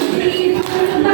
Thank you.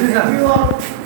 You.